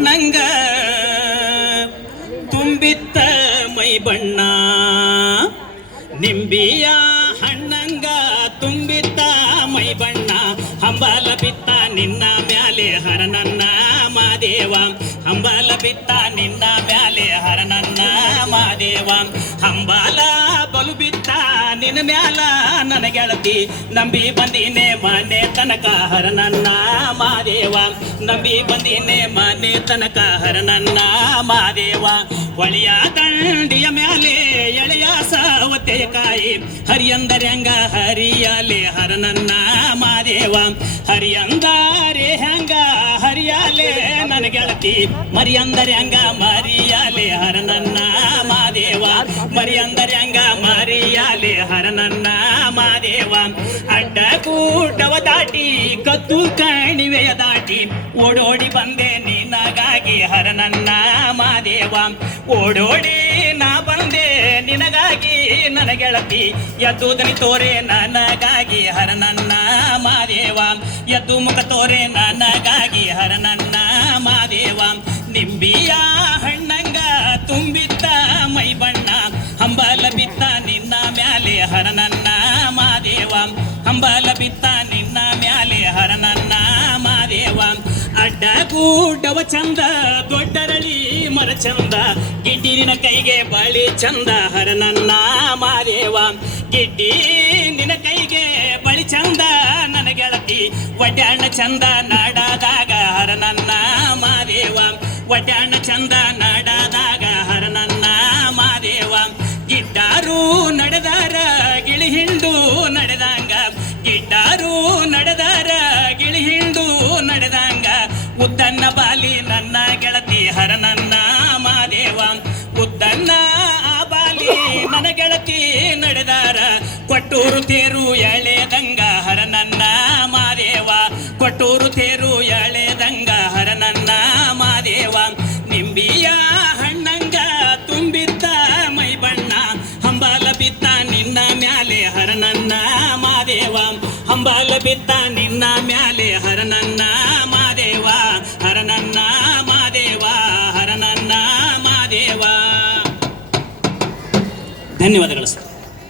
ಹಣ್ಣಂಗ ತುಂಬಿತ್ತ ಮೈ ಬಣ್ಣ ನಿಂಬಿಯ ಹಣ್ಣಂಗ ತುಂಬಿತ್ತ ಮೈ ಬಣ್ಣ ಹಂಬಲ ಬಿತ್ತ ನಿನ್ನ ಮ್ಯಾಲೆ ಹರನನ್ನ ಮಾದೇವ ಹಂಬಲ ಬಿತ್ತ ನಿನ್ನ ಮ್ಯಾಲೆ ಹರನನ್ನ ಮಾದೇವ ಹಂಬಲ ಬಲು ಬಿತ್ತ ನಿನ್ನ ಮ್ಯಾಲ ನನ್ನ ಗೆಳತಿ ನಂಬಿ ಬಂದಿನೇ ಮನೆ ತನಕ ಹರನನ್ನ ಮಾದೇವ ನಂಬಿ ಬಂದಿನೇ ಮನೆ ತನಕ ಹರನನ್ನ ಮಾದೇವ ಹೊಳೆಯ ದಂಡಿಯ ಮ್ಯಾಲೆ ಎಳೆಯ ಸವತೆಕಾಯಿ ಹರಿಯಂದರ್ಯಂಗ ಹರಿಯಾಲೆ ಹರನನ್ನ ಮಾದೇವ ಹರಿಯಂದರೆ ಹಂಗ ಹರಿಯಾಲೆ ನನ್ನ ಗೆಳತಿ ಮರಿಯಂದರ್ಯಂಗ ಮರಿಯಾಲೆ ಹರನನ್ನ ಮಾದೇವ ಮರಿಯಂದರ್ಯಂಗ ಮರಿಯಾಲೆ ಹರನನ್ನ ಮಾದೇವ ಅಡ್ಡ ಕೂಟವ ದಾಟಿ ಕತ್ತು ಕಣಿವೆಯ ದಾಟಿ ಓಡೋಡಿ ಬಂದೆ ನಿನಗಾಗಿ ಹರನನ್ನ ಮಾದೇವ ಓಡೋಡಿ ನಾ ಬಂದೆ ನಿನಗಾಗಿ ನನ್ನ ಗೆಳತಿ ಎದ್ದು ದನಿ ತೋರೆ ನನಗಾಗಿ ಹರನನ್ನ ಮಾದೇವ ಎದ್ದು ಮುಖ ತೋರೆ ನನಗಾಗಿ ಹರನನ್ನ ಮಾದೇವ ನಿಂಬಿಯ ಹಣ್ಣಂಗ ತುಂಬಿತ್ತ ಮೈ ಬಣ್ಣ ಹಂಬಲ ಬಿತ್ತ ನಿನ್ನ ಮ್ಯಾಲೆ ಹರನನ್ನ ಮಾದೇವ ಹಂಬಲ ಬಿತ್ತ ನಿನ್ನ ಮ್ಯಾಲೆ ಹರನನ್ನ ಮಾದೇವ ಅಡ್ಡ ಗೂಡವ ಚಂದ ದೊಡ್ಡರಳಿ ಮರ ಚಂದ ಗಿಡ್ಡಿನ ಕೈಗೆ ಬಳಿ ಚಂದ ಹರನನ್ನ ಮಾದೇವ ಗಿಡ್ಡಿ ನಿನ್ನ ಕೈಗೆ ಬಳಿ ಚಂದ ನನ್ನ ಗೆಳತಿ ಒಡ್ಯಾಣ ಚಂದ ನಾಡದಾಗ ಹರನನ್ನ ಮಾದೇವ ಒಡ್ಯಾಣ ಚಂದ ನಾಡದಾಗ ಹರನನ್ನ ಮಾದೇವ ಗಿಡ್ಡಾರು ನಡೆದಾರ ಗಿಳಿ ಹಿಂಡು ನಡೆದಂಗ ಗಿಡ್ಡಾರು ನಡೆದಾರ ಗಿಳಿ ಹಿಂಡು ನಡೆದಂಗ ಉದ್ದನ್ನ ಬಾಲಿ ನನ್ನ ಗೆಳತಿ ಹರನನ್ನ ಮಾದೇವ ಉದ್ದನ್ನ ಬಾಲಿ ನನ್ನ ಗೆಳತಿ ನಡೆದಾರ ಕೊಟ್ಟೂರು ತೇರು ಎಳೆದಂಗ ಹರನನ್ನ ಮಾದೇವ ಕೊಟ್ಟೂರು ತೇರು ಎಳೆದಂಗ ಹರನನ್ನ ಮಾದೇವ ನಿಂಬಿಯ ಹಣ್ಣಂಗ ತುಂಬಿದ್ದ ಮೈ ಬಣ್ಣ ಹಂಬಲ ಬಿತ್ತ ನಿನ್ನ ಮ್ಯಾಲೆ ಹರನನ್ನ ಮಾದೇವ ಹಂಬಲ ಬಿತ್ತ ನಿನ್ನ ಮ್ಯಾಲೆ ಹರನನ್ನ